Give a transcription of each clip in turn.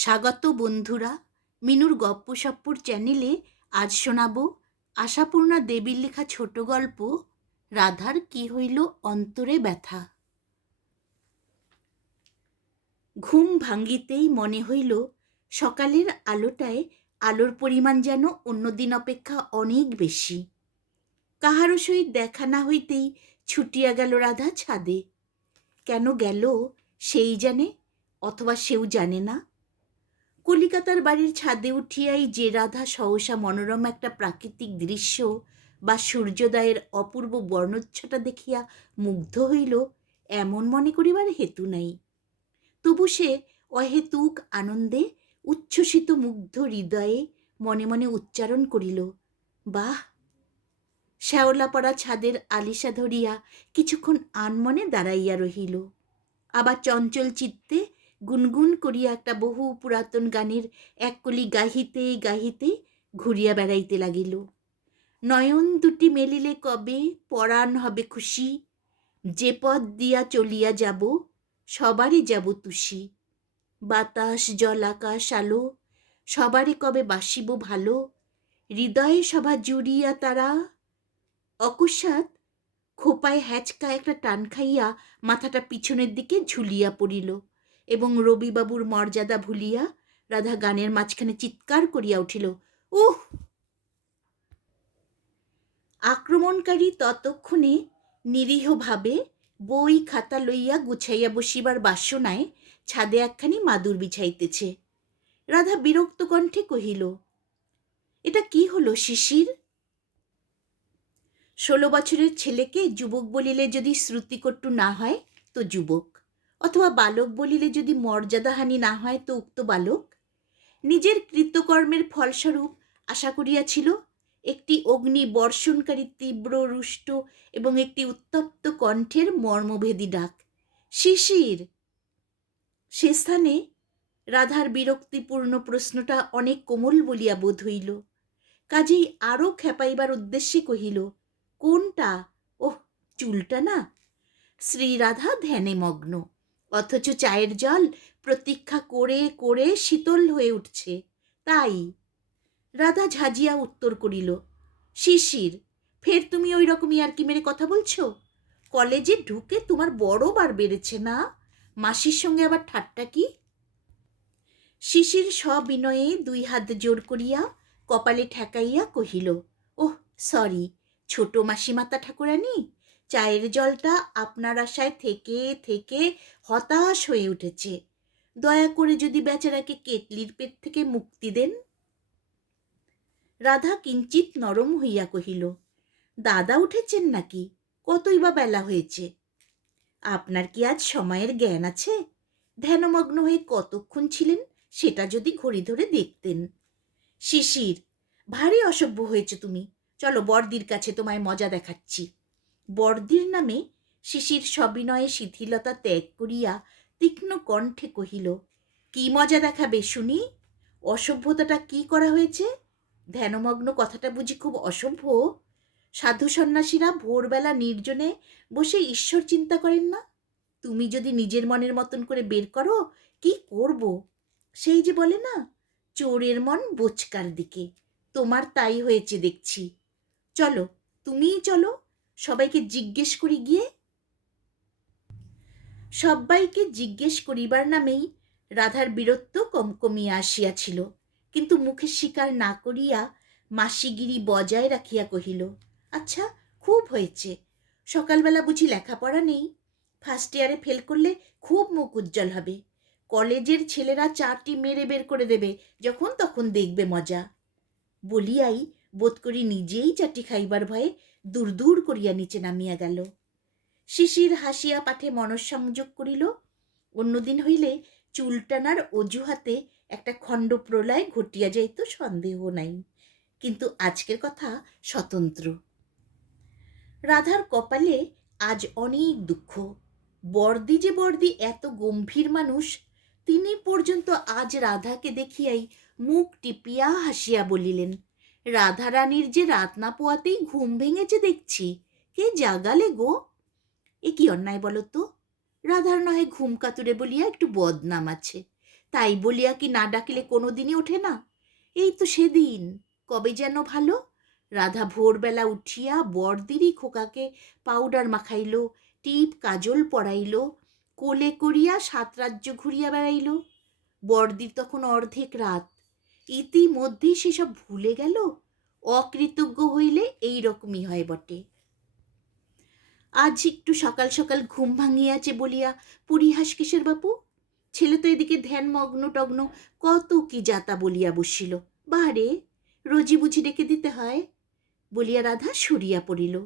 স্বাগত বন্ধুরা, মিনুর গপ্পসপ্পর চ্যানেলে আজ শোনাব আশাপূর্ণা দেবীর লেখা ছোট গল্প, রাধার কি হইল অন্তরে ব্যথা। ঘুম ভাঙ্গিতেই মনে হইল সকালের আলোটায় আলোর পরিমাণ যেন অন্যদিন অপেক্ষা অনেক বেশি। কাহারও সহিত দেখা না হইতেই ছুটিয়া গেল রাধা ছাদে। কেন গেল সেই জানে, অথবা সেও জানে না। কলিকাতার বাড়ির ছাদে উঠিয়াই যে রাধা সহসা মনোরম একটা প্রাকৃতিক দৃশ্য বা সূর্যোদয়ের অপূর্ব বর্ণচ্ছটা দেখিয়া মুগ্ধ হইল, এমন মনে করিবার হেতু নাই। তবু সে অহেতুক আনন্দে উচ্ছ্বসিত মুগ্ধ হৃদয়ে মনে মনে উচ্চারণ করিল, বাহ! শ্যাওলাপড়া ছাদের আলিশা ধরিয়া কিছুক্ষণ আনমনে দাঁড়াইয়া রহিল। আবার চঞ্চল চিত্তে গুনগুন করিয়া একটা বহু পুরাতন গানের এক কলি গাহিতে গাহিতে ঘুরিয়া বেড়াইতে লাগিল। নয়ন দুটি মেলিলে কবে পরাণ হবে খুশি? যে পথ দিয়া চলিয়া যাব সবারই যাব তুষি। বাতাস, জল, আকাশ, আলো সবারই কবে বাসিব ভালো? হৃদয়ে সভা জুড়িয়া তারা অকস্মাৎ খোপায় হ্যাচকা একটা টান খাইয়া মাথাটা পিছনের দিকে ঝুলিয়া পড়িল। এবং রবিবাবুর মর্যাদা ভুলিয়া রাধা গানের মাঝখানে চিৎকার করিয়া উঠিল, উহ! আক্রমণকারী ততক্ষণে নিরীহভাবে বই খাতা লইয়া গুছাইয়া বসিবার বাসনায় ছাদে একখানি মাদুর বিছাইতেছে। রাধা বিরক্ত কণ্ঠে কহিল, এটা কি হলো শিশির? ষোলো বছরের ছেলেকে যুবক বলিলে যদি শ্রুতিকট্টু না হয় তো যুবক। অথবা বালক বলিলে যদি মর্যাদাহানি না হয়, তো উক্ত বালক? নিজের কৃতকর্মের ফলস্বরূপ আশা করিয়াছিল, একটি অগ্নি বর্ষণকারী তীব্র রুষ্ট এবং একটি উত্তপ্ত কণ্ঠের মর্মভেদী ডাক। শিশির! সে স্থানে রাধার বিরক্তিপূর্ণ প্রশ্নটা অনেক কোমল বলিয়া বোধ হইল। কাজেই আরও খেপাইবার উদ্দেশ্যে কহিল, কোনটা? ওহ, চুলটা না? শ্রীরাধা ধ্যানে মগ্ন। অথচ চায়ের জল প্রতীক্ষা করে করে শীতল হয়ে উঠছে। তাই রাধা ঝাঁঝিয়া উত্তর করিল, শিশির, ফের তুমি ওই রকমই আর কি মেরে কথা বলছো? কলেজে ঢুকে তোমার বড় বার বেড়েছে না? মাসির সঙ্গে আবার ঠাট্টা কি? শিশির সবিনয়ে দুই হাত জোর করিয়া কপালে ঠেকাইয়া কহিল, ওহ, সরি, ছোট মাসিমাতা ঠাকুরানী চায়ের জলটা আপনার আশায় থেকে থেকে হতাশ হয়ে উঠেছে। দয়া করে যদি বেচারাকে কেটলির পেট থেকে মুক্তি দেন। রাধা কিঞ্চিত নরম হইয়া কহিল, দাদা উঠেছেন নাকি? কতই বা বেলা হয়েছে। আপনার কি আজ সময়ের জ্ঞান আছে? ধ্যানমগ্ন হয়ে কতক্ষণ ছিলেন সেটা যদি ঘড়ি ধরে দেখতেন। শিশির, ভারী অসভ্য হয়েছে তুমি। চলো বর্দির কাছে তোমায় মজা দেখাচ্ছি। বর্দির নামে শিশির সবিনয়ে শিথিলতা ত্যাগ করিয়া তীক্ষ্ণ কণ্ঠে কহিল, কি মজা দেখাবে শুনি? অসভ্যতাটা কি করা হয়েছে? ধ্যানমগ্ন কথাটা বুঝি খুব অসভ্য? সাধু সন্ন্যাসীরা ভোরবেলা নির্জনে বসে ঈশ্বর চিন্তা করেন না? তুমি যদি নিজের মনের মতন করে বের করো, কি করব? সেই যে বলে না, চোরের মন বোচকার দিকে। তোমার তাই হয়েছে দেখছি। চলো, তুমিই চলো সবাইকে জিজ্ঞেস করি গিয়ে। সবাইকে জিজ্ঞেস করিবার নামেই রাধার বীরত্ব কম কমিয়া আসিয়াছিল, কিন্তু মুখে স্বীকার না করিয়া মাসিগিরি বজায় রাখিয়া কহিল আচ্ছা খুব হয়েছে। সকালবেলা বুঝি লেখাপড়া নেই? ফার্স্ট ইয়ারে ফেল করলে খুব মুখ উজ্জ্বল হবে। কলেজের ছেলেরা চারটি মেরে বের করে দেবে, যখন তখন দেখবে মজা। বলিয়াই বোধ করি নিজেই চারটি খাইবার ভয়ে দূর দূর করিয়া নিচে নামিয়া গেল। শিশির হাসিয়া পাঠে মনঃসংযোগ করিল, অন্যদিন হইলে চুলটানার অজুহাতে একটা খণ্ড প্রলয় ঘটিয়া যাইত সন্দেহ নাই, কিন্তু আজকের কথা স্বতন্ত্র। রাধার কপালে আজ অনেক দুঃখ, বর্দি যে বর্দি এত গম্ভীর মানুষ, তিনি পর্যন্ত আজ রাধাকে দেখিয়াই মুখ টিপিয়া হাসিয়া বলিলেন রাধারানীর যে রাত না পোয়াতেই ঘুম ভেঙেছে দেখছি, কে জাগালে গো? এ কি অন্যায় বলো তো রাধার নহে ঘুম কাতুরে বলিয়া একটু বদনাম আছে। তাই বলিয়া কি না ডাকিলে কোনো দিনই ওঠে না? এই তো সেদিন, কবে যেন ভালো? রাধা ভোরবেলা উঠিয়া বরদিরই খোকাকে পাউডার মাখাইল, টিপ কাজল পরাইল, কোলে করিয়া সাত রাজ্য ঘুরিয়া বেড়াইল। বরদির তখন অর্ধেক রাত ইতিমধ্যেই সেসব ভুলে গেল? অকৃতজ্ঞ হইলে এই রকমই হয় বটে। আজ একটু সকাল সকাল ঘুম ভাঙিয়াছে বলিয়া, পরিহাস কিসের বাপু? ছেলে তো এদিকে ধ্যান, মগ্ন, টগ্ন, কত কি যাতা বলিয়া বসিল। বারে রোজি বুঝি ডেকে দিতে হয়? বলিয়া রাধা সরিয়া পড়িল,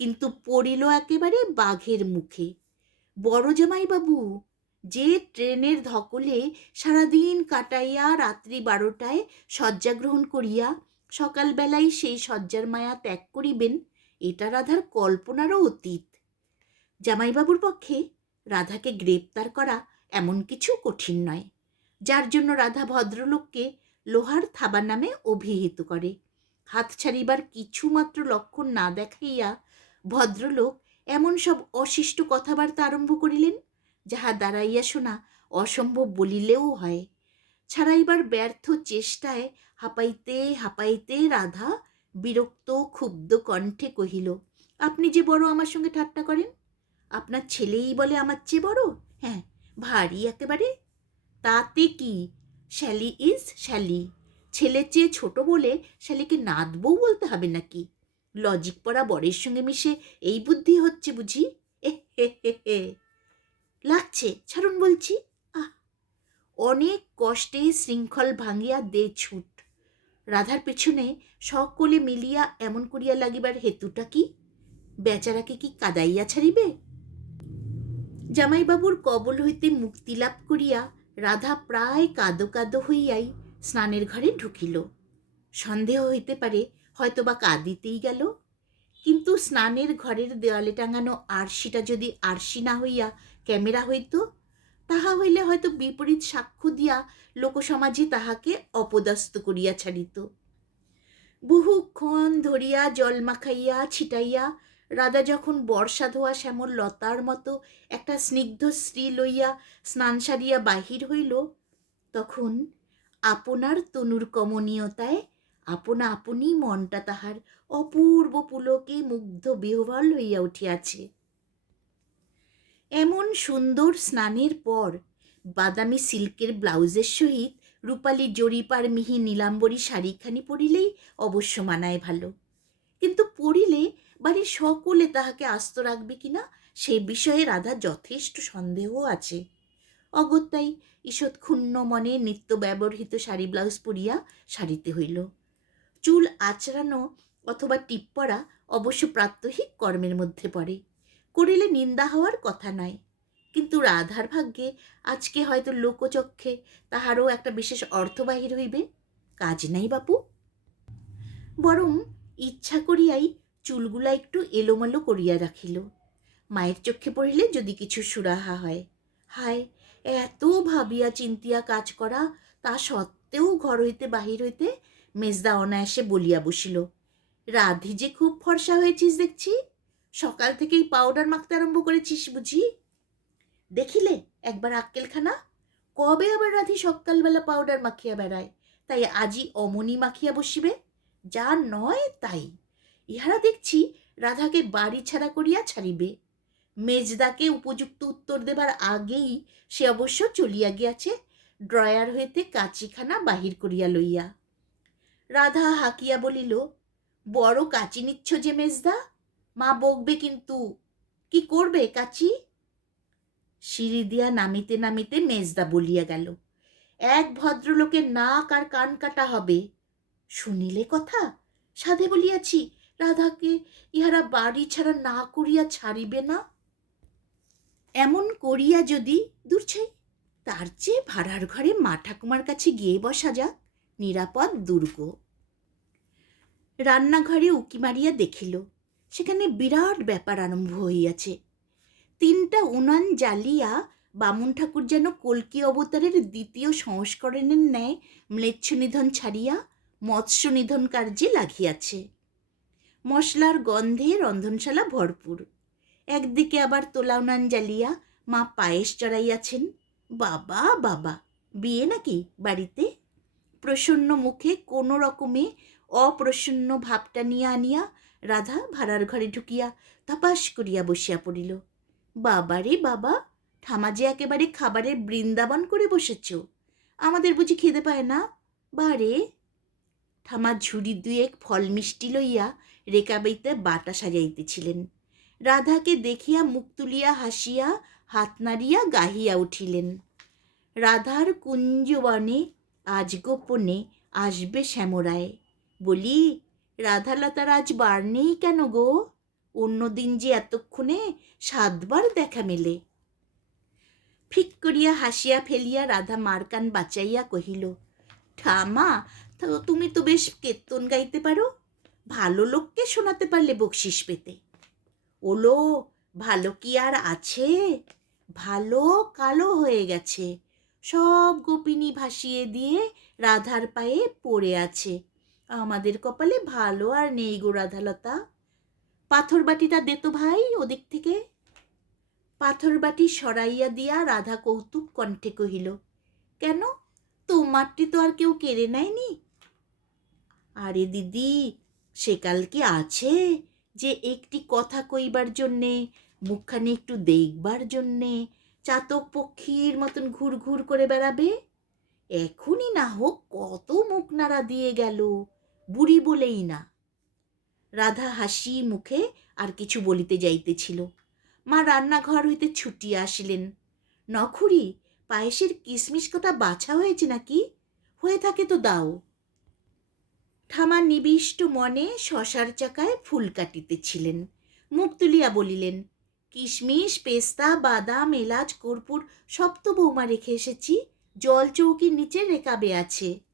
কিন্তু পড়িল একেবারে বাঘের মুখে। বড় জামাইবাবু যে ট্রেনের ধকলে সারাদিন কাটাইয়া রাত্রি বারোটায় শয্যা গ্রহণ করিয়া সকালবেলায় সেই শয্যার মায়া ত্যাগ করিবেন, এটা রাধার কল্পনারও অতীত। জামাইবাবুর পক্ষে রাধাকে গ্রেপ্তার করা এমন কিছু কঠিন নয়, যার জন্য রাধা ভদ্রলোককে লোহার থাবা নামে অভিহিত করে। হাত ছাড়িবার কিছুমাত্র লক্ষণ না দেখাইয়া ভদ্রলোক এমন সব অশিষ্ট কথাবার্তা আরম্ভ করিলেন যাহা দাঁড়াইয়া শোনা অসম্ভব বলিলেও হয়। ছাড়াইবার ব্যর্থ চেষ্টায় হাঁপাইতে হাঁপাইতে রাধা বিরক্ত, ক্ষুব্ধ কণ্ঠে কহিল, আপনি যে বড় আমার সঙ্গে ঠাট্টা করেন? আপনার ছেলেই বলে আমার চেয়ে বড়? হ্যাঁ ভারী একেবারে। তাতে কি? Shelley is Shelley. ছেলের চেয়ে ছোট বলে শ্যালিকে নাত বউ বলতে হবে নাকি? লজিক পড়া বরের সঙ্গে মিশে এই বুদ্ধি হচ্ছে বুঝি? এ হে হে হে। লাগছে, ছাড়ুন বলছি। আহ, অনেক কষ্টে শৃঙ্খল ভাঙিয়া দে ছুট। রাধার পেছনে সকলে মিলিয়া এমন করিয়া লাগিবার হেতুটা কি? বেচারাকে কি কাদাইয়া ছাড়িবে? জামাইবাবুর কবল হইতে মুক্তি লাভ করিয়া রাধা প্রায় কাদো কাদো হইয়াই স্নানের ঘরে ঢুকিল। সন্দেহ হইতে পারে হয়তো হয়তোবা কাঁদিতেই গেল। কিন্তু স্নানের ঘরের দেওয়ালে টাঙানো আরশিটা যদি আরশি না হইয়া ক্যামেরা হইত, তাহা হইলে হয়তো বিপরীত সাক্ষ্য দিয়া লোকসমাজে তাহাকে অপদস্থ করিয়া ছাড়িত। বহুক্ষণ ধরিয়া জল মাখাইয়া ছিটাইয়া রাধা যখন বর্ষা ধোয়া শ্যামল লতার মতো একটা স্নিগ্ধ স্ত্রী লইয়া স্নান সারিয়া বাহির হইল, তখন আপনার তনুর কমনীয়তায় আপনা আপনি মনটা তাহার অপূর্ব পুলকে মুগ্ধ বিহ্বল হইয়া উঠিয়াছে। এমন সুন্দর স্নানের পর বাদামি সিল্কের ব্লাউজের সহিত রূপালি জরিপার মিহি নীলাম্বরী শাড়িখানি পরিলেই অবশ্য মানায় ভালো। কিন্তু পরিলে বাড়ির সকলে তাহাকে আস্ত রাখবে কিনা সেই বিষয়ে রাধা যথেষ্ট সন্দেহ আছে। অগত্যাই ঈষৎ ক্ষুণ্ণ মনে নিত্য ব্যবহৃত শাড়ি ব্লাউজ পরিয়া শাড়িতে হইল। চুল আচড়ানো অথবা টিপ পরা অবশ্য প্রাত্যহিক কর্মের মধ্যে পড়ে। করিলে নিন্দা হওয়ার কথা নয়। কিন্তু রাধার ভাগ্যে আজকে হয়তো লোকচক্ষে তাহারও একটা বিশেষ অর্থ বাহির হইবে কাজ নাই বাপু। বরং ইচ্ছা করিয়াই চুলগুলা একটু এলোমেলো করিয়া রাখিল। মায়ের চক্ষে পড়িলে যদি কিছু সুরাহা হয়। হায়, এত ভাবিয়া চিন্তিয়া কাজ করা, তা সত্ত্বেও ঘর হইতে বাহির হইতে মেজদা অনায়াসে বলিয়া বসিল। রাধি যে খুব ফর্সা হয়েছিস দেখছি। সকাল থেকেই পাউডার মাখতে আরম্ভ করেছিস বুঝি? দেখিলে, একবার আক্কেলখানা? কবে আবার রাধি সকালবেলা পাউডার মাখিয়া বেড়ায়? তাই আজই অমনি মাখিয়া বসিবে? যা নয় তাই। ইহারা দেখছি রাধাকে বাড়ি ছাড়া করিয়া ছাড়িবে। মেজদাকে উপযুক্ত উত্তর দেবার আগেই সে অবশ্য চলিয়া গিয়াছে, ড্রয়ার হইতে কাচিখানা বাহির করিয়া লইয়া। রাধা হাকিয়া বলিল, বড় কাচি নিচ্ছ যে মেজদা? মা বকবে কিন্তু। কি করবে কাচি? সিঁড়ি দিয়া নামিতে নামিতে মেজদা বলিয়া গেল, এক ভদ্রলোকের নাক আর কান কাটা হবে। শুনিলে কথা? সাধে বলিয়াছি, রাধাকে ইহারা বাড়ি ছাড়া না করিয়া ছাড়িবে না? এমন করিয়া যদি দূর ছাই তার চেয়ে ভাড়ার ঘরে মা ঠাকুমার কাছে গিয়ে বসা যাক, নিরাপদ দুর্গ। রান্নাঘরে উকি মারিয়া দেখিল সেখানে বিরাট ব্যাপার আরম্ভ হইয়াছে। তিনটা উনান জ্বালিয়া বামুন ঠাকুর যেন কল্কি অবতারের দ্বিতীয় সংস্করণের ন্যায় ম্লেচ্ছ নিধন ছাড়িয়া মৎস্য নিধন কার্যে লাগিয়াছে। মশলার গন্ধে রন্ধনশালা ভরপুর। একদিকে আবার তোলা উনান জ্বালিয়া মা পায়েস চড়াইয়াছেন। বাবা বাবা, বিয়ে নাকি বাড়িতে? প্রসন্ন মুখে কোনো রকমে অপ্রসন্ন ভাবটা নিয়ে আনিয়া রাধা ভাড়ার ঘরে ঢুকিয়া তাপাস করিয়া বসিয়া পড়িল। বাবা রে বাবা, ঠামা যে একেবারে খাবারের বৃন্দাবন করে বসেছ, আমাদের বুঝি খেতে পায় না? বারে। ঠামা ঝুড়ি দুয়েক ফল মিষ্টি লইয়া রেকাবাইতে বাটা সাজাইতেছিলেন। রাধাকে দেখিয়া মুখ তুলিয়া হাসিয়া, হাত নাড়িয়া গাহিয়া উঠিলেন। রাধার কুঞ্জবনে আজ গোপনে আসবে শ্যামরায়। বলি রাধালতার আজ বার নেই কেন গো? অন্যদিন যে এতক্ষণে সাতবার দেখা মেলে। ফিক করিয়া হাসিয়া ফেলিয়া রাধা মারকান বাঁচাইয়া কহিল ঠামা তুমি তো বেশ কীর্তন গাইতে পারো। ভালো লোককে শোনাতে পারলে বকশিস পেতে। ওলো, ভালো কি আর আছে? ভালো কালো হয়ে গেছে। সব গোপিনী ভাসিয়ে দিয়ে রাধার পায়ে পড়ে আছে। আমাদের কপালে ভালো আর নেই গো রাধালতা। পাথর বাটিটা দে তো ভাই ওদিক থেকে। পাথর বাটি সরাইয়া দিয়া রাধা কৌতুক কণ্ঠে কহিল, কেন? তোমারটি তো আর কেউ কেড়ে নেয়নি? আরে দিদি সেকাল কি আছে যে একটি কথা কইবার জন্যে, মুখখানি একটু দেখবার জন্যে চাতক পক্ষীর মতন ঘুর ঘুর করে বেড়াবে? এখনই না হোক কত মুখ নাড়া দিয়ে গেল। বুড়ি বলেই না রাধা হাসি মুখে আর কিছু বলিতে যাইতেছিল। মা রান্নাঘর হইতে ছুটিয়া আসিলেন। নখুরি, পায়েসের কিসমিস কটা বাছা হয়েছে নাকি? হয়ে থাকে তো দাও। ঠামা নিবিষ্ট মনে শশার চাকায় ফুল কাটিতেছিলেন। মুখ তুলিয়া বলিলেন কিশমিশ পেস্তা, বাদাম, এলাচ, কর্পূর সব তো বৌমা রেখে এসেছি। জল চৌকির নিচে রেকাবে আছে।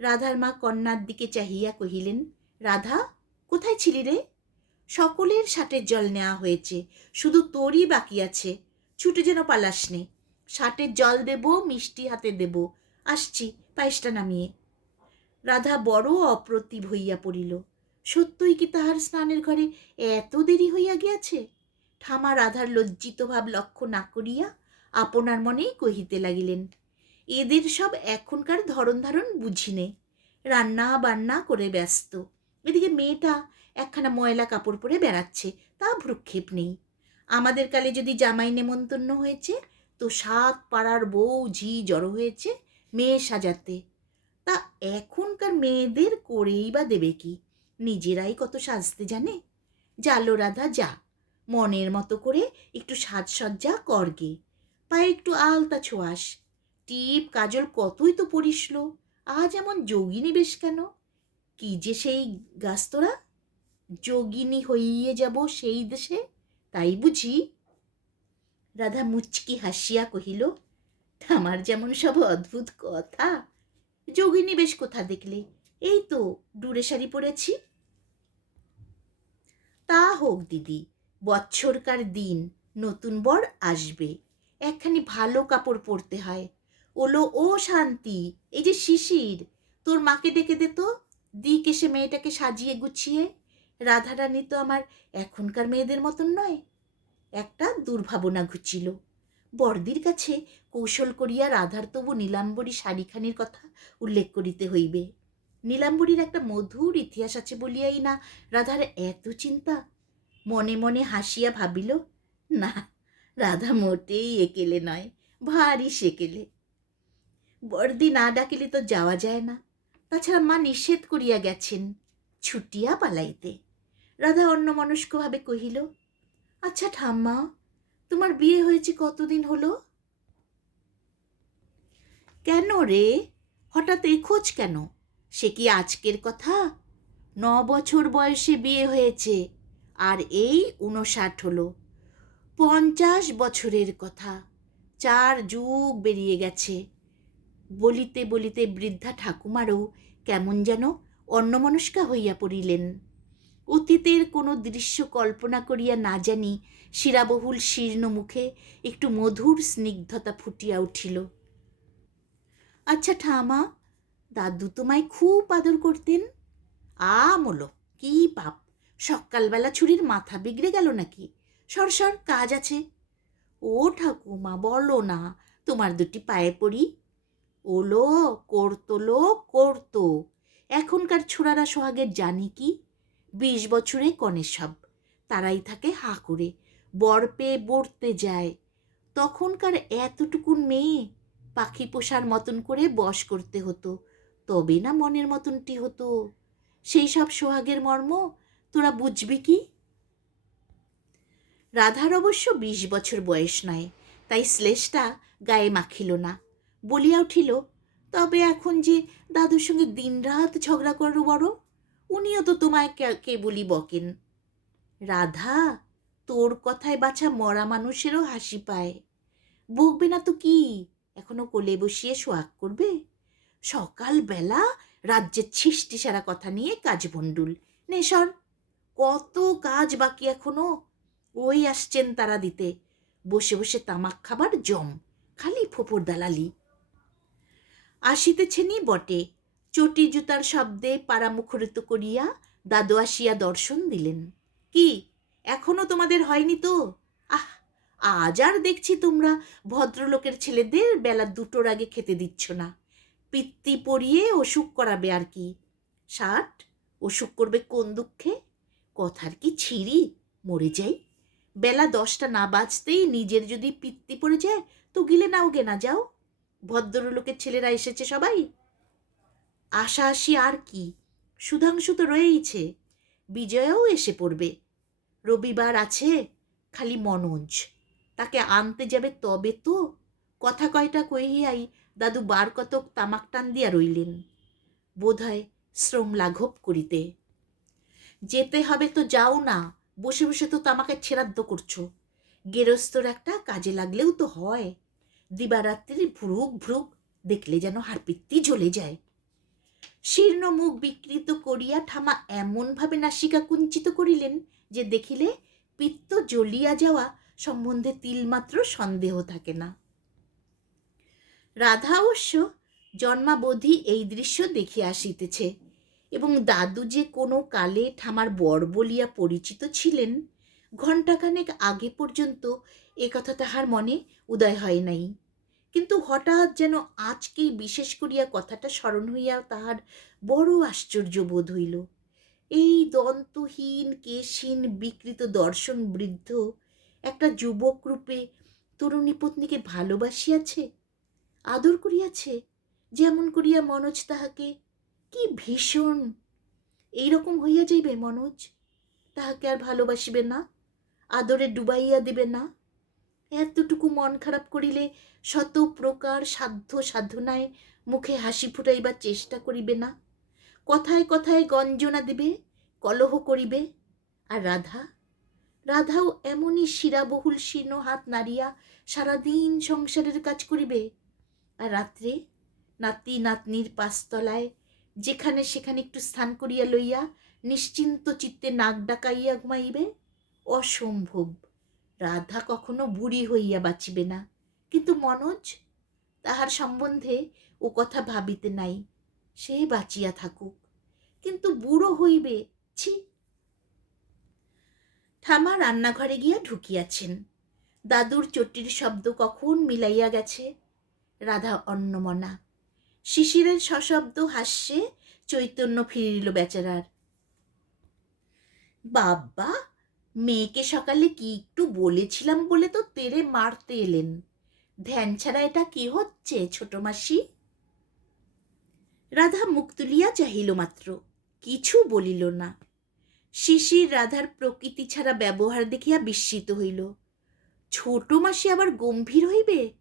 রাধার মা কন্যার দিকে চাহিয়া কহিলেন, রাধা, কোথায় ছিলি রে? সকলের ষাটের জল নেওয়া হয়েছে, শুধু তোরই বাকি আছে, ছুটে যেন পালাস নে ষাটের জল দেব, মিষ্টি হাতে দেব, আসছি, পায়েসটা নামিয়ে। রাধা বড় অপ্রতিভ হইয়া পড়িল, সত্যই কি তাহার স্নানের ঘরে এত দেরি হইয়া গিয়াছে? ঠামা রাধার লজ্জিত ভাব লক্ষ্য না করিয়া আপনার মনেই কহিতে লাগিলেন এদের সব এখনকার ধরন ধারণ বুঝিনে রান্না বান্না করে ব্যস্ত। এদিকে মেয়েটা একখানা ময়লা কাপড় পরে বেড়াচ্ছে, তা ভ্রুক্ষেপ নেই। আমাদের কালে যদি জামাই নেমন্তন্ন হয়েছে, তো সাত পাড়ার বউ ঝি জড়ো হয়েছে মেয়ে সাজাতে। তা এখনকার মেয়েদের করেই বা দেবে কি? নিজেরাই কত সাজতে জানে? জালো রাধা যা, মনের মতো করে একটু সাজসজ্জা করগে পায়ে একটু আলতা ছোঁয়াস। টিপ, কাজল কতই তো পরিসলো আজ এমন যোগিনী বেশ কেন? কি যে সেই গাস্তরা যোগিনী হইয়ে যাব সেই দেশে? তাই বুঝি? রাধা মুচকি হাসিয়া কহিল আমার যেমন সব অদ্ভুত কথা। যোগিনী বেশ কোথা দেখলে? এই তো ডুরে শাড়ি পরেছি। তা হোক দিদি, বৎসরকার দিন, নতুন বর আসবে। একখানি ভালো কাপড় পরতে হয়। ওলো, ও শান্তি, এই যে শিশির, তোর মাকে ডেকে দে তো। দিক এসে মেয়েটাকে সাজিয়ে গুছিয়ে। রাধারানী তো আমার এখনকার মেয়েদের মতন নয়। একটা দুর্ভাবনা ঘুচিল। বর্দির কাছে কৌশল করিয়া রাধার তবু নীলাম্বরী শাড়িখানির কথা উল্লেখ করিতে হইবে। নীলাম্বরীর একটা মধুর ইতিহাস আছে বলিয়াই না রাধার এত চিন্তা। মনে মনে হাসিয়া ভাবিল, না, রাধা মোটেই একেলে নয়, ভারী সেকেলে। বর্দি না ডাকিলে তো যাওয়া যায় না। তাছাড়া মা নিষেধ করিয়া গেছেন ছুটিয়া পালাইতে। রাধা অন্যমনস্কভাবে কহিল আচ্ছা ঠাম্মা, তোমার বিয়ে হয়েছে কতদিন হলো? কেন রে? হঠাৎ এই খোঁজ কেন? সে কি আজকের কথা? ন বছর বয়সে বিয়ে হয়েছে, আর এই উনষাট হলো। পঞ্চাশ বছরের কথা। চার যুগ বেরিয়ে গেছে। বলিতে বলিতে বৃদ্ধা ঠাকুমারও কেমন যেন অন্যমনস্কা হইয়া পড়িলেন। অতীতের কোনো দৃশ্য কল্পনা করিয়া না জানি শিরাবহুল শীর্ণ মুখে একটু মধুর স্নিগ্ধতা ফুটিয়া উঠিল। আচ্ছা ঠামা, দাদু তোমায় খুব আদর করতেন? আমলো কি পাপ! সকালবেলা ছুরির মাথা বিগড়ে গেল নাকি? সর সর, কাজ আছে। ও ঠাকুমা, বলো না, তোমার দুটি পায়ে পড়ি। ওলো করতো লো করতো। এখনকার ছোড়ারা সোহাগের জানি কি? বিশ বছরে কনে সব তারাই থাকে হা করে, বর পেয়ে বর্তে যায়। তখনকার এতটুকুন মেয়ে পাখি পোষার মতন করে বশ করতে হতো তবে না মনের মতনটি হতো। সেই সব সোহাগের মর্ম তোরা বুঝবি কি? রাধার অবশ্য বিশ বছর বয়স নয় তাই শ্লেষটা গায়ে মাখিল না। বলিয়া উঠিল, তবে এখন যে দাদুর সঙ্গে দিনরাত ঝগড়া করো বড়, উনিও তো তোমায় কে- কেবলই বকেন রাধা, তোর কথায় বাছা মরা মানুষেরও হাসি পায়। বকবে না তো কি? এখনও কোলে বসিয়ে সোয়াগ করবে? সকালবেলা রাজ্যের ছিষ্টি সারা কথা নিয়ে কাজ ভণ্ডুল। নেশর কত কাজ বাকি এখনও। ওই আসছেন তারা দিতে। বসে বসে তামাক খাবার জম, খালি ফোপর দালালি। আসিতেছেনি বটে। চটি জুতার শব্দে পাড়া মুখরিত করিয়া দাদু আসিয়া দর্শন দিলেন। কি, এখনও তোমাদের হয়নি তো? আহ, আজ আর দেখছি তোমরা ভদ্রলোকের ছেলেদের বেলা দুটোর আগে খেতে দিচ্ছ না। পিত্তি পরিয়ে অসুখ করাবে আর কি। ষাট, অসুখ করবে কোন দুঃখে? কথার কি ছিঁড়ি মরে যাই। বেলা দশটা না বাজতেই নিজের যদি পিত্তি পড়ে যায় তো গিলে নাও গে না, যাও। ভদ্রলোকের ছেলেরা এসেছে সবাই? আশা আসি আর কি? সুধাংশু তো রয়েইছে। বিজয়াও এসে পড়বে। রবিবার আছে, খালি মনোজ। তাকে আনতে যাবে তবে তো। কথা কয়টা কহিয়াই দাদু বার কতক তামাক টান দিয়া রইলেন। বোধহয় শ্রম লাঘব করিতে। যেতে হবে তো যাও না, বসে বসে তো তামাকে ছেড়াদ্দ করছ। গেরস্তর একটা কাজে লাগলেও তো হয়। দিবারাত্রির ভ্রুক ভ্রুক দেখলে যেন হারপিত্তি জ্বলে যায়। শীর্ণ মুখ বিকৃত করিয়া ঠামা এমনভাবে নাসিকা কুঞ্চিত করিলেন যে দেখিলে পিত্ত জ্বলিয়া যাওয়া সম্বন্ধে তিলমাত্র সন্দেহ থাকে না। রাধা অবশ্য জন্মাবধি এই দৃশ্য দেখিয়া আসিতেছে এবং দাদু যে কোনো কালে ঠামার বর বলিয়া পরিচিত ছিলেন, ঘণ্টাখানেক আগে পর্যন্ত এ কথা তাহার মনে উদয় হয় নাই। কিন্তু হঠাৎ যেন আজকেই বিশেষ করিয়া কথাটা স্মরণ হইয়া তাহার বড় আশ্চর্য বোধ হইল। এই দন্তহীন, কেশহীন, বিকৃত দর্শন বৃদ্ধ একটা যুবক রূপে তরুণী পত্নীকে ভালোবাসিয়াছে, আদর করিয়াছে, যেমন করিয়া মনোজ তাহাকে, কি ভীষণ! এইরকম হইয়া যাইবে মনোজ? তাহাকে আর ভালোবাসিবে না, আদরে ডুবাইয়া দিবে না। এতটুকু মন খারাপ করিলে শত প্রকার সাধ্য সাধনায় মুখে হাসি ফুটাইবার চেষ্টা করিবে না। কথায় কথায় গঞ্জনা দিবে, কলহ করিবে। আর রাধা, রাধাও এমনই শিরাবহুল শীর্ণ হাত নাড়িয়া সারাদিন সংসারের কাজ করিবে। আর রাত্রে নাতি নাতনির পাঁচতলায় যেখানে সেখানে একটু স্থান করিয়া লইয়া নিশ্চিন্ত চিত্তে নাক ডাকাইয়া ঘুমাইবে, অসম্ভব। রাধা কখনো বুড়ি হইয়া বাঁচিবে না। কিন্তু মনোজ তাহার সম্বন্ধে ও কথা ভাবিতে নাই, সে বাঁচিয়া থাকুক। কিন্তু বুড়ো হইবে, ছি। ঠামা রান্নাঘরে গিয়া ঢুকিয়াছেন। দাদুর চটির শব্দ কখন মিলাইয়া গেছে, রাধা অন্নমনা। শিশিরের সশব্দ হাস্যে চৈতন্য ফিরিল বেচারার। বাবা মেয়েকে সকালে কি একটু বলেছিলাম বলে তো তেরে মারতে এলেন। ধ্যান ছাড়া এটা কি হচ্ছে, ছোট মাসি? রাধা মুখ তুলিয়া চাহিল মাত্র, কিছু বলিল না। শিশির রাধার প্রকৃতি ছাড়া ব্যবহার দেখিয়া বিস্মিত হইল। ছোট মাসি আবার গম্ভীর হইবে?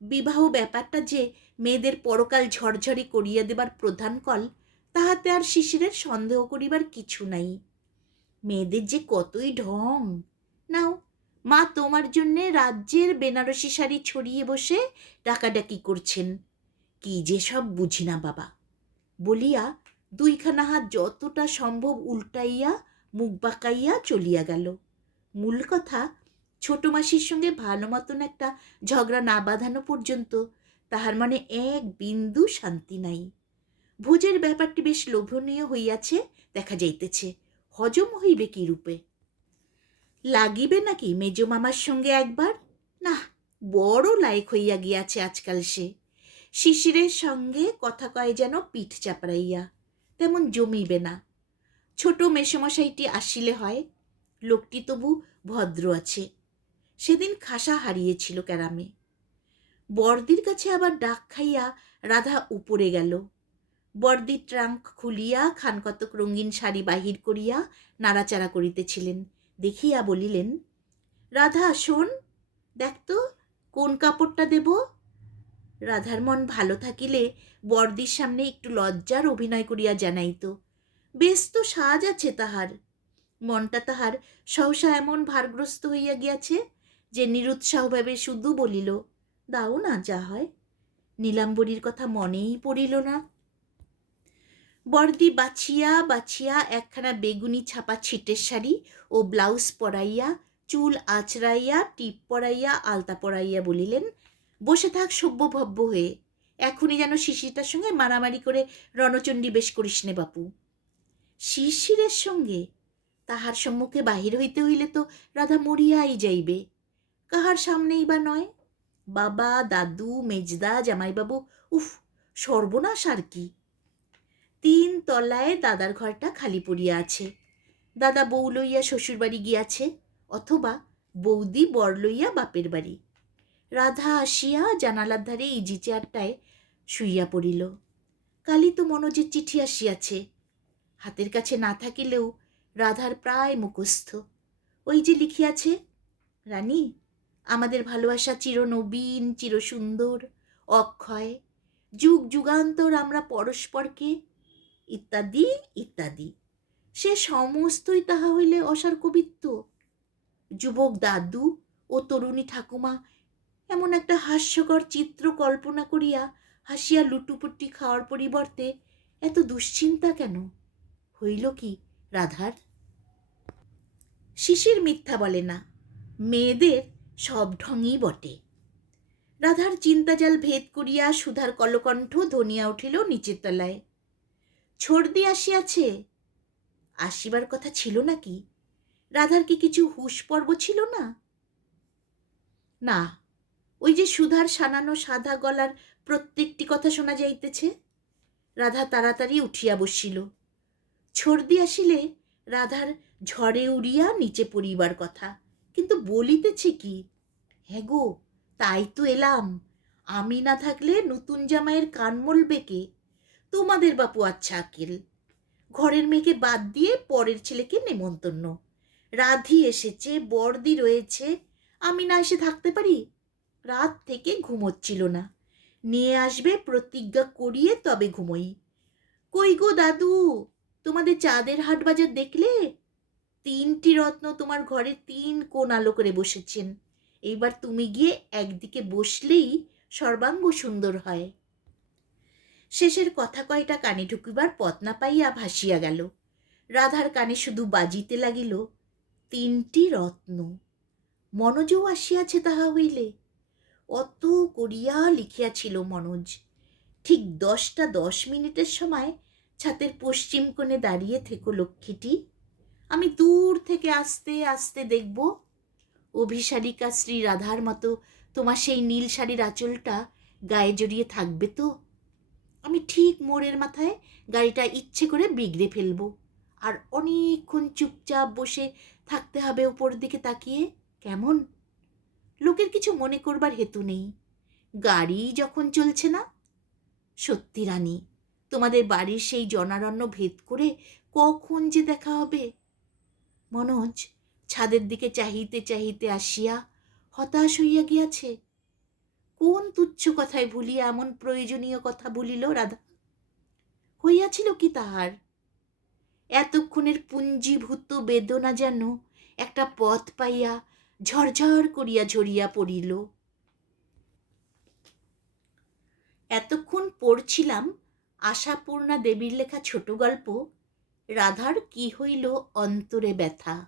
বিবাহ ব্যাপারটা যে মেয়েদের পরকাল ঝরঝরি করিয়া দেবার প্রধান কল, তাহাতে আর শিশিরের সন্দেহ করিবার কিছু নাই। মেয়েদের যে কতই ঢং। নাও, মা তোমার জন্যে রাজ্যের বেনারসি শাড়ি ছড়িয়ে বসে ডাকাডাকি করছেন। কি যে সব বুঝি না বাবা। বলিয়া দুইখানা হাত যতটা সম্ভব উল্টাইয়া, মুখ বাঁকাইয়া চলিয়া গেল। মূল কথা, ছোট মাসির সঙ্গে ভালো মতন একটা ঝগড়া না বাঁধানো পর্যন্ত তাহার মানে এক বিন্দু শান্তি নাই। ভোজের ব্যাপারটি বেশ লোভনীয় হইয়াছে, দেখা যাইতেছে। হজম হইবে কি রূপে? লাগিবে নাকি মেজ মামার সঙ্গে একবার? না বড় লায়ক হইয়া গিয়াছে আজকাল সে। শিশিরের সঙ্গে কথা কয় যেন পিঠ চাপড়াইয়া, তেমন জমিবে না। ছোট মেসমশাইটি আসিলে হয়, লোকটি তবু ভদ্র আছে। সেদিন খাসা হারিয়েছিল ক্যারামে। বর্দির কাছে আবার ডাক খাইয়া রাধা উপরে গেল। বর্দি ট্রাঙ্ক খুলিয়া খানকতক রঙিন শাড়ি বাহির করিয়া নাড়াচাড়া করিতেছিলেন। দেখিয়া বলিলেন, রাধা, শোন, দেখ তো, কোন কাপড়টা দেব? রাধার মন ভালো থাকিলে বর্দির সামনে একটু লজ্জার অভিনয় করিয়া জানাইত, বেশ তো সাজ আছে তাহার। মনটা তাহার সহসা এমন ভারগ্রস্ত হইয়া গিয়াছে যে নিরুৎসাহভাবে শুধু বলিল, দাও না, যা হয় নীলাম্বরীর কথা মনেই পড়িল না। বর্দি বাছিয়া বাছিয়া একখানা বেগুনি ছাপা ছিটের শাড়ি ও ব্লাউজ পরাইয়া, চুল আঁচড়াইয়া, টিপ পরাইয়া, আলতা পরাইয়া বলিলেন, বসে থাক সভ্যভব্য হয়ে। এখনই যেন শিশিরটার সঙ্গে মারামারি করে রণচণ্ডী বেশ করিস নে বাপু। শিশিরের সঙ্গে? তাহার সম্মুখে বাহির হইতে হইলে তো রাধা মরিয়াই যাইবে। কাহার সামনেই বা নয়? বাবা, দাদু, মেজদা, জামাইবাবু, উফ, সর্বনাশ আর কি। তিন তলায় দাদার ঘরটা খালি পড়িয়া আছে। দাদা বউ লইয়া শ্বশুরবাড়ি গিয়াছে অথবা বৌদি বর লইয়া বাপের বাড়ি। রাধা আসিয়া জানালার ধারে ইজি চেয়ারটায় শুইয়া পড়িল। কালি তো মনোজের চিঠি আসিয়াছে। হাতের কাছে না থাকিলেও রাধার প্রায় মুখস্থ। ওই যে লিখিয়াছে, রানী, আমাদের ভালোবাসা চিরনবীন, চিরসুন্দর, অক্ষয়। যুগ যুগান্তর আমরা পরস্পরকে ইত্যাদি ইত্যাদি। সে সমস্তই তাহা হইলে অসার কবিত্ব। যুবক দাদু ও তরুণী ঠাকুমা এমন একটা হাস্যকর চিত্র কল্পনা করিয়া হাসিয়া লুটুপুটি খাওয়ার পরিবর্তে এত দুশ্চিন্তা কেন? হইল কি রাধার? শিশির মিথ্যা বলে না, মেয়েদের সব ঢঙই বটে। রাধার চিন্তাজাল ভেদ করিয়া সুধার কলকণ্ঠ ধনিয়া উঠিল নিচের তলায়। ছর্দি আসিয়াছে। আসিবার কথা ছিল নাকি? রাধার কি কিছু হুশ পর্ব ছিল না? না, ওই যে সুধার সানানো সাদা গলার প্রত্যেকটি কথা শোনা যাইতেছে। রাধা তাড়াতাড়ি উঠিয়া বসিল। ছর্দি আসিলে রাধার ঝড়ে উড়িয়া নিচে পড়িবার কথা, কিন্তু বলিতেছে কি? হ্যাঁ গো, তাই তো এলাম। আমি না থাকলে নতুন জামাইয়ের কান মলবে কে তোমাদের বাপু আচ্ছা আকিল ঘরের মেয়েকে বাদ দিয়ে পরের ছেলেকে নেমন্তন্ন। রাধি এসেছে বর্দি রয়েছে। আমি না এসে থাকতে পারি? রাত থেকে ঘুমোচ্ছিল না। নিয়ে আসবে, প্রতিজ্ঞা করিয়ে তবে ঘুমোই। কই গো দাদু, তোমাদের চাঁদের হাট বাজার দেখলে? তিনটি রত্ন তোমার ঘরে তিন কোণ আলো করে বসেছেন। এইবার তুমি গিয়ে একদিকে বসলেই সর্বাঙ্গ সুন্দর হয়। শেষের কথা কয়টা কানে ঢুকিবার পথ না পাইয়া ভাসিয়া গেল। রাধার কানে শুধু বাজিতে লাগিল, তিনটি রত্ন। মনোজও আসিয়াছে তাহা হইলে? অত করিয়া লিখিয়াছিল মনোজ। ঠিক দশটা দশ মিনিটের সময় ছাতের পশ্চিম কোণে দাঁড়িয়ে থেকো লক্ষ্মীটি। আমি দূর থেকে আসতে আসতে দেখব। অভিসারিকা শ্রী রাধার মতো তোমার সেই নীল শাড়ির আঁচলটা গায়ে জড়িয়ে থাকবে তো? আমি ঠিক মোড়ের মাথায় গাড়িটা ইচ্ছে করে বিগড়ে ফেলব। আর অনেকক্ষণ চুপচাপ বসে থাকতে হবে ওপর দিকে তাকিয়ে। কেমন? লোকের কিছু মনে করবার হেতু নেই। গাড়ি যখন চলছে না? সত্যি রানী, তোমাদের বাড়ির সেই জনারণ্য ভেদ করে কখন যে দেখা হবে? মনোজ, ছাদের দিকে চাহিতে চাহিতে আসিয়া হতাশ হইয়া গিয়াছে। কোন তুচ্ছ কথায় ভুলিয়া এমন প্রয়োজনীয় কথা বলিল রাধা? হইয়াছিল কি তাহার? এতক্ষণের পুঞ্জীভূত বেদনা যেন একটা পথ পাইয়া ঝরঝর করিয়া ঝরিয়া পড়িল। এতক্ষণ পড়ছিলাম আশাপূর্ণা দেবীর লেখা ছোট গল্প, রাধার কি হইল অন্তরে ব্যথা।